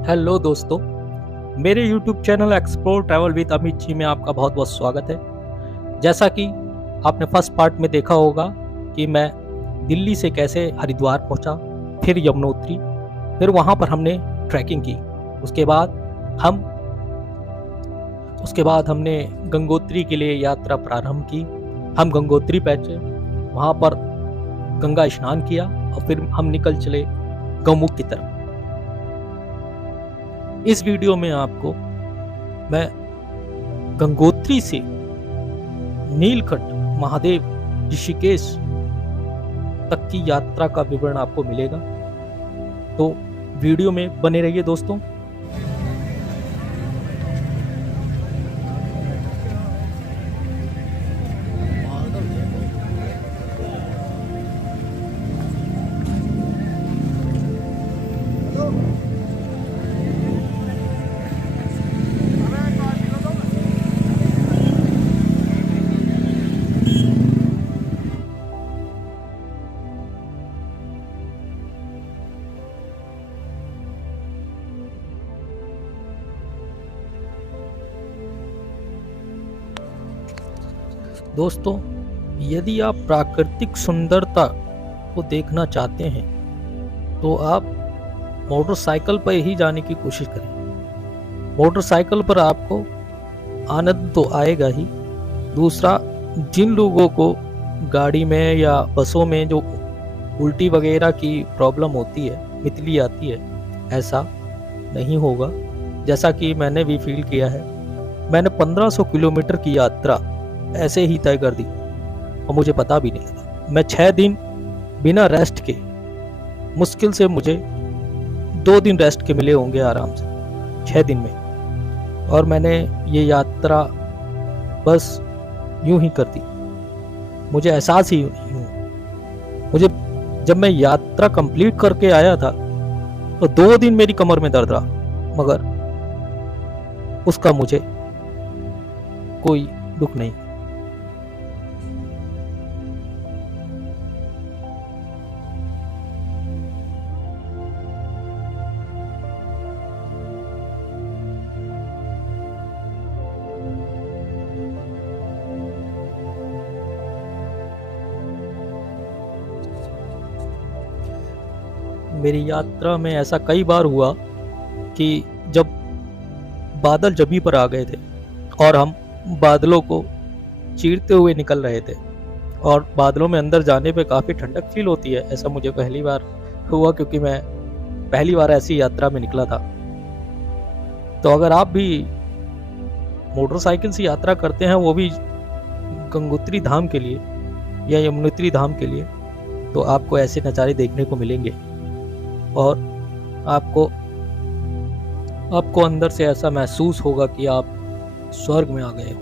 Hello दोस्तों, मेरे YouTube channel explore travel with Amit ji में आपका बहुत बहुत स्वागत है। जैसा कि आपने फर्स्ट पार्ट में देखा होगा कि मैं दिल्ली से कैसे हरिद्वार पहुंचा, फिर यमुनोत्री, फिर वहां पर हमने ट्रैकिंग की। उसके बाद हम उसके बाद हमने गंगोत्री के लिए यात्रा प्रारंभ की। हम गंगोत्री पहुंचे, वहां पर गंगा स्नान किया और फिर हम निकल चले गौमुख की तरफ। इस वीडियो में आपको मैं गंगोत्री से नीलकंठ महादेव ऋषिकेश तक की यात्रा का विवरण आपको मिलेगा, तो वीडियो में बने रहिए दोस्तों। दोस्तों, यदि आप प्राकृतिक सुंदरता को देखना चाहते हैं तो आप मोटरसाइकिल पर ही जाने की कोशिश करें। मोटरसाइकिल पर आपको आनंद तो आएगा ही, दूसरा जिन लोगों को गाड़ी में या बसों में जो उल्टी वगैरह की प्रॉब्लम होती है, मितली आती है, ऐसा नहीं होगा। जैसा कि मैंने भी फील किया है। मैंने 1500 किलोमीटर की यात्रा ऐसे ही तय कर दी और मुझे पता भी नहीं लगा। मैं 6 दिन बिना रेस्ट के, मुश्किल से मुझे 2 दिन रेस्ट के मिले होंगे आराम से 6 दिन में, और मैंने ये यात्रा बस यूं ही कर दी। मुझे एहसास ही नहीं हुआ। मुझे जब मैं यात्रा कंप्लीट करके आया था तो 2 दिन मेरी कमर में दर्द रहा, मगर उसका मुझे कोई दुख नहीं। मेरी यात्रा में ऐसा कई बार हुआ कि जब बादल जभी पर आ गए थे और हम बादलों को चीरते हुए निकल रहे थे, और बादलों में अंदर जाने पे काफ़ी ठंडक फील होती है। ऐसा मुझे पहली बार हुआ क्योंकि मैं पहली बार ऐसी यात्रा में निकला था। तो अगर आप भी मोटरसाइकिल से यात्रा करते हैं, वो भी गंगोत्री धाम के लिए या यमुनोत्री धाम के लिए, तो आपको ऐसे नज़ारे देखने को मिलेंगे और आपको अंदर से ऐसा महसूस होगा कि आप स्वर्ग में आ गए हो।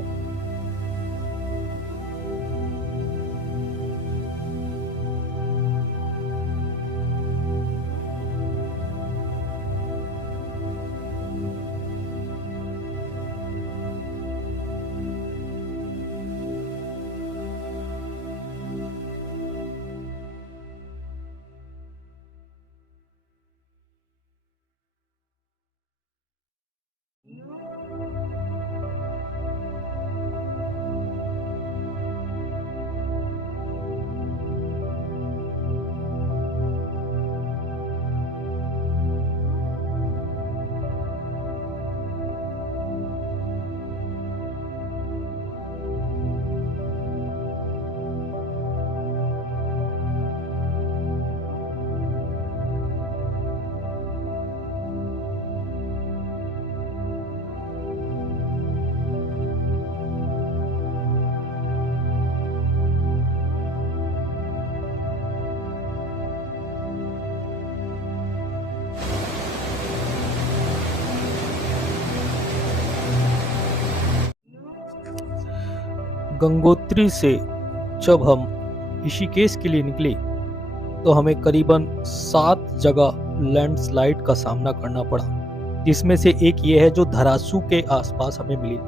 गंगोत्री से जब हम ऋषिकेश के लिए निकले तो हमें करीबन 7 जगह लैंडस्लाइड का सामना करना पड़ा, जिसमें से एक ये है जो धरासू के आसपास हमें मिली।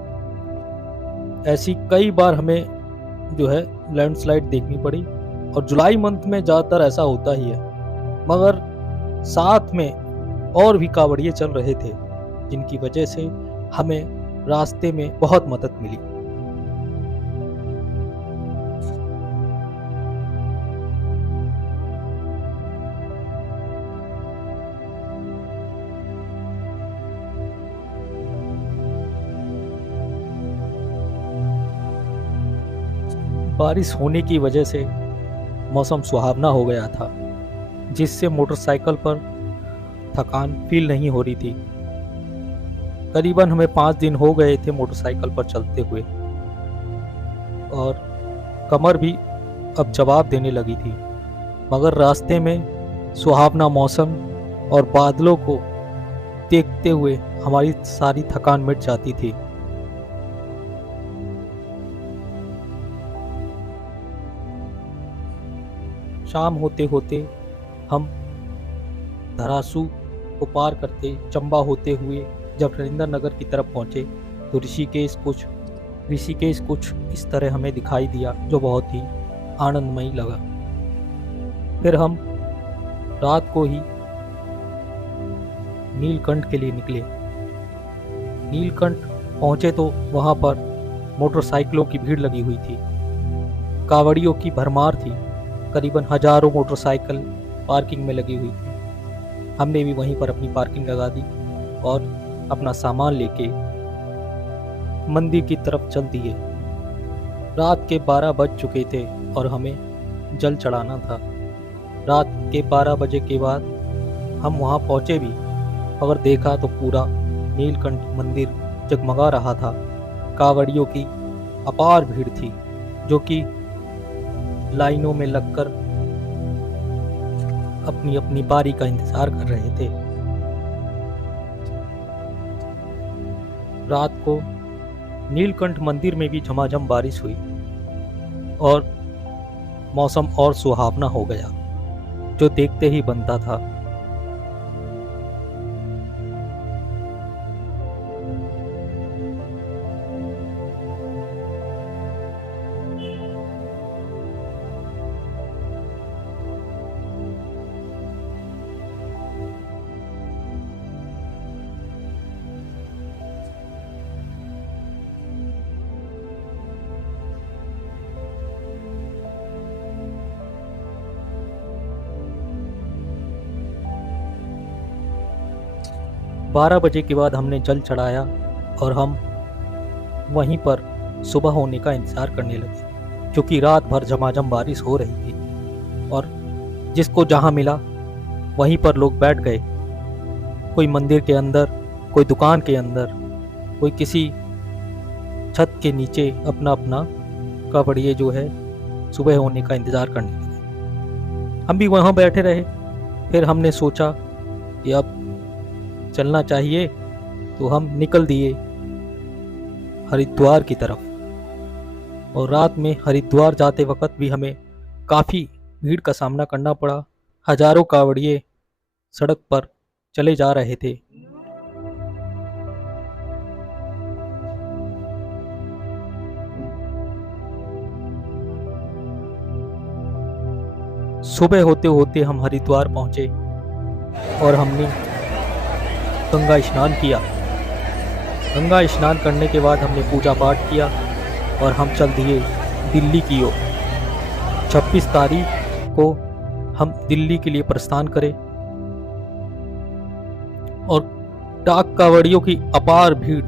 ऐसी कई बार हमें जो है लैंडस्लाइड देखनी पड़ी, और जुलाई मंथ में ज़्यादातर ऐसा होता ही है। मगर साथ में और भी कावड़िए चल रहे थे, जिनकी वजह से हमें रास्ते में बहुत मदद मिली। बारिश होने की वजह से मौसम सुहावना हो गया था, जिससे मोटरसाइकिल पर थकान फील नहीं हो रही थी। करीबन हमें 5 दिन हो गए थे मोटरसाइकिल पर चलते हुए, और कमर भी अब जवाब देने लगी थी। मगर रास्ते में सुहावना मौसम और बादलों को देखते हुए हमारी सारी थकान मिट जाती थी। शाम होते होते हम धरासू को पार करते चंबा होते हुए जब नरेंद्र नगर की तरफ पहुंचे तो ऋषिकेश कुछ इस तरह हमें दिखाई दिया, जो बहुत ही आनंदमयी लगा। फिर हम रात को ही नीलकंठ के लिए निकले। नीलकंठ पहुंचे तो वहां पर मोटरसाइकिलों की भीड़ लगी हुई थी, कावड़ियों की भरमार थी। करीबन हजारों मोटरसाइकिल पार्किंग में लगी हुई थी। हमने भी वहीं पर अपनी पार्किंग लगा दी और अपना सामान लेके मंदिर की तरफ चल दिए। रात के 12 बज चुके थे और हमें जल चढ़ाना था। रात के 12 बजे के बाद हम वहाँ पहुँचे भी, मगर देखा तो पूरा नीलकंठ मंदिर जगमगा रहा था। कावड़ियों की अपार भीड़ थी, जो कि लाइनों में लगकर अपनी अपनी बारी का इंतजार कर रहे थे। रात को नीलकंठ मंदिर में भी झमाझम बारिश हुई और मौसम और सुहावना हो गया, जो देखते ही बनता था। बारह बजे के बाद हमने जल चढ़ाया और हम वहीं पर सुबह होने का इंतज़ार करने लगे, क्योंकि रात भर झमाझम बारिश हो रही थी और जिसको जहाँ मिला वहीं पर लोग बैठ गए। कोई मंदिर के अंदर, कोई दुकान के अंदर, कोई किसी छत के नीचे अपना अपना कावड़िए जो है सुबह होने का इंतज़ार करने लगे। हम भी वहाँ बैठे रहे। फिर हमने सोचा कि अब चलना चाहिए, तो हम निकल दिए हरिद्वार की तरफ। और रात में हरिद्वार जाते वक्त भी हमें काफ़ी भीड़ का सामना करना पड़ा। हजारों कावड़िए सड़क पर चले जा रहे थे। सुबह होते होते हम हरिद्वार पहुंचे और हमने गंगा स्नान किया। गंगा स्नान करने के बाद हमने पूजा पाठ किया और हम चल दिए दिल्ली की ओर। 26 तारीख को हम दिल्ली के लिए प्रस्थान करें और डाक कावड़ियों की अपार भीड़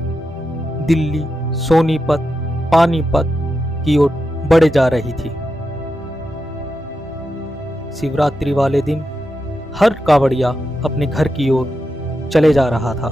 दिल्ली, सोनीपत, पानीपत की ओर बढ़े जा रही थी। शिवरात्रि वाले दिन हर कावड़िया अपने घर की ओर चले जा रहा था।